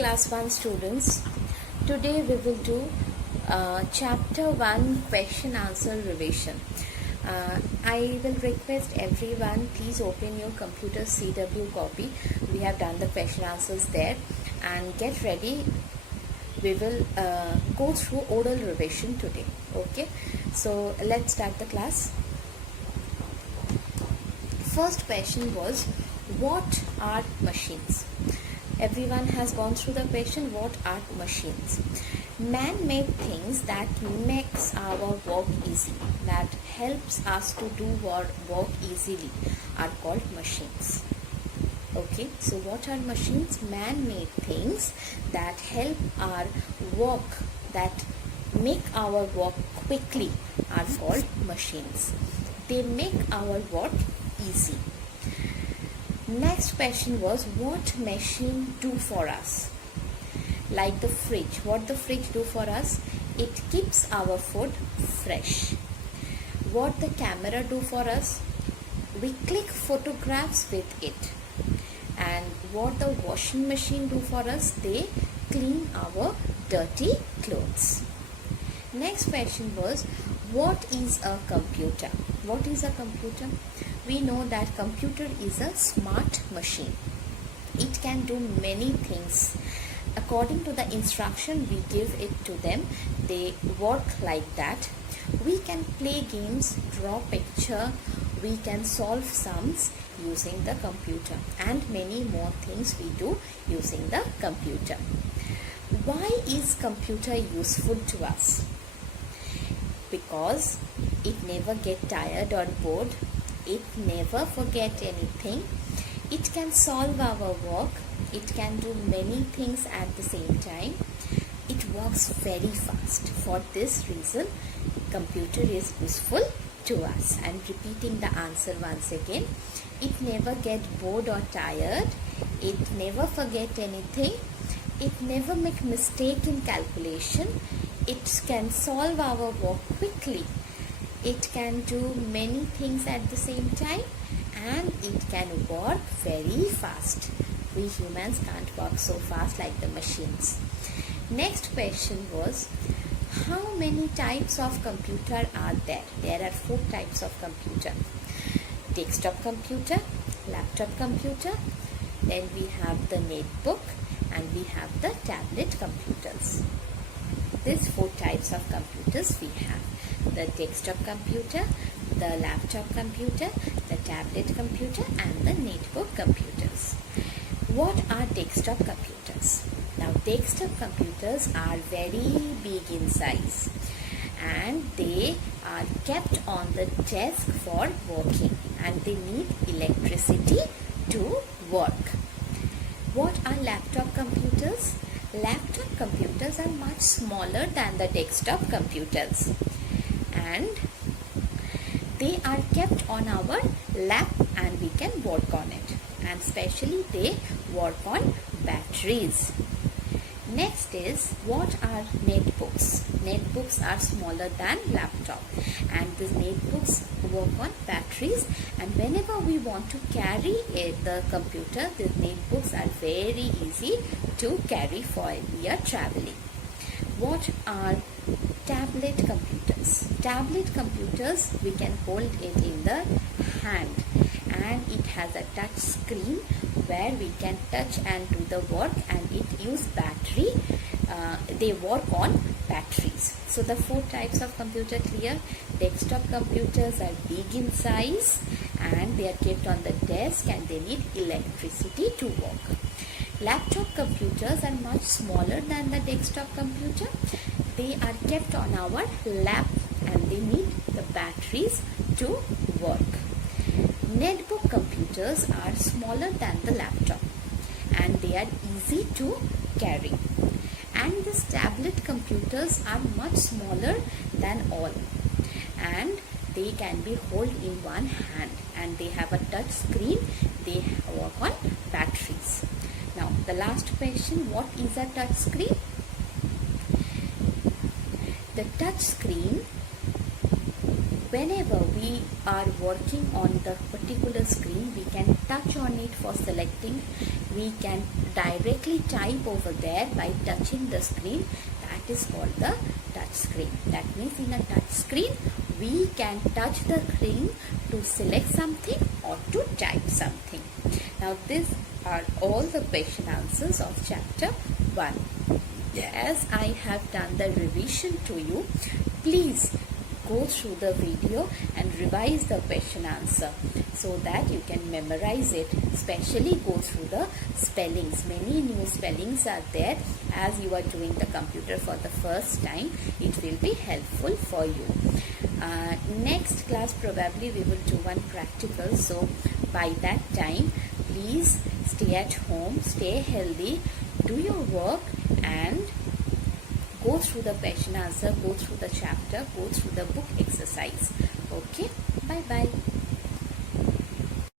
Class 1 students. Today we will do Chapter 1 Question Answer Revision. I will request everyone, please open your computer CW copy. We have done the question answers there, and get ready. We will go through oral revision today. Okay, so let's start the class. First question was, what are machines? Everyone has gone through the question, what are machines? Man-made things that makes our work easy, that helps us to do work easily, are called machines. Okay, so what are machines? Man-made things that help our work, that make our work quickly, are called machines. They make our work easy. Next question was, what machine do for us? Like the fridge. What the fridge do for us? It keeps our food fresh. What the camera do for us? We click photographs with it. And what the washing machine do for us? They clean our dirty clothes. Next question was, what is a computer? What is a computer? We know that computer is a smart machine. It can do many things. According to the instruction we give it to them, they work like that. We can play games, draw picture, we can solve sums using the computer, and many more things we do using the computer. Why is computer useful to us? Because it never get tired or bored. It never forget anything. It can solve our work. It can do many things at the same time. It works very fast. For this reason, computer is useful to us. And repeating the answer once again, it never get bored or tired. It never forget anything. It never make mistake in calculation. It can solve our work quickly. It can do many things at the same time, and it can work very fast. We humans can't work so fast like the machines. Next question was, how many types of computer are there? There are 4 types of computer. Desktop computer, laptop computer, then we have the netbook, and we have the tablet computers. These 4 types of computers we have: the desktop computer, the laptop computer, the tablet computer, and the netbook computers. What are desktop computers? Now, desktop computers are very big in size, and they are kept on the desk for working, and they need electricity to work. What are laptop computers? Laptop computers are much smaller than the desktop computers, and they are kept on our lap, and we can work on it, and especially they work on batteries. Next is, what are netbooks? Netbooks are smaller than laptop, and these netbooks work on batteries, and whenever we want to carry the computer, these netbooks are very easy to carry for we are traveling. What are tablet computers? Tablet computers, we can hold it in the hand, and it has a touch screen where we can touch and do the work, and it use battery. They work on batteries. So the 4 types of computer clear. Desktop computers are big in size, and they are kept on the desk, and they need electricity to work. Laptop computers are much smaller than the desktop computer. They are kept on our lap, and they need the batteries to work. Netbook computers are smaller than the laptop, and they are easy to carry. And these tablet computers are much smaller than all, and they can be held in one hand, and they have a touch screen. They work on batteries. Now, the last question, what is a touch screen? The touch screen whenever we are working on the particular screen, we can touch on it for selecting. We can directly type over there by touching the screen. That is called the touch screen. That means in a touch screen, we can touch the screen to select something or to type something. Now these are all the question answers of chapter 1. As I have done the revision to you, please go through the video and revise the question answer so that you can memorize it. Especially go through the spellings. Many new spellings are there. As you are doing the computer for the first time, it will be helpful for you. Next class probably we will do one practical, so by that time please stay at home, stay healthy, do your work and go through the question answer, go through the chapter, go through the book exercise. Okay, bye bye.